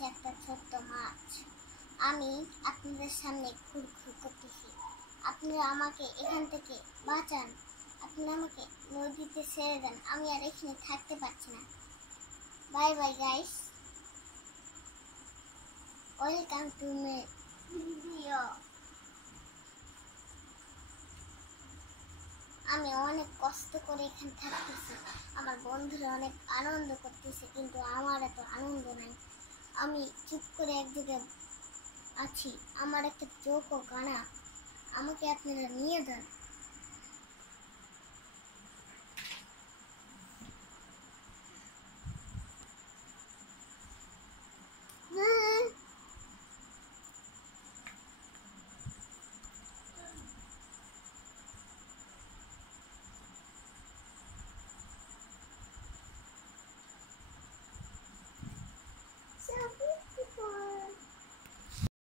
হচ্ছে একটা ছোট্ট মাছ। আমি আপনাদের সামনে ঘুরঘুর করতেছি। আপনারা আমাকে এখান থেকে বাঁচান। আপনারা আমাকে নদীতে ছেড়ে দেন, আমি আর এখানে থাকতে পারছি না। Bye bye guys, welcome to my video. আমি অনেক কষ্ট করে এখানে থাকতেছি, আমার বন্ধুরা অনেক আনন্দ করতেছে, কিন্তু আমার এত আনন্দ নাই। আমি চুপ করে এক জায়গায় আছি, আমার একটা চোখ ও কানা, আমাকে আপনারা নিয়ে যান।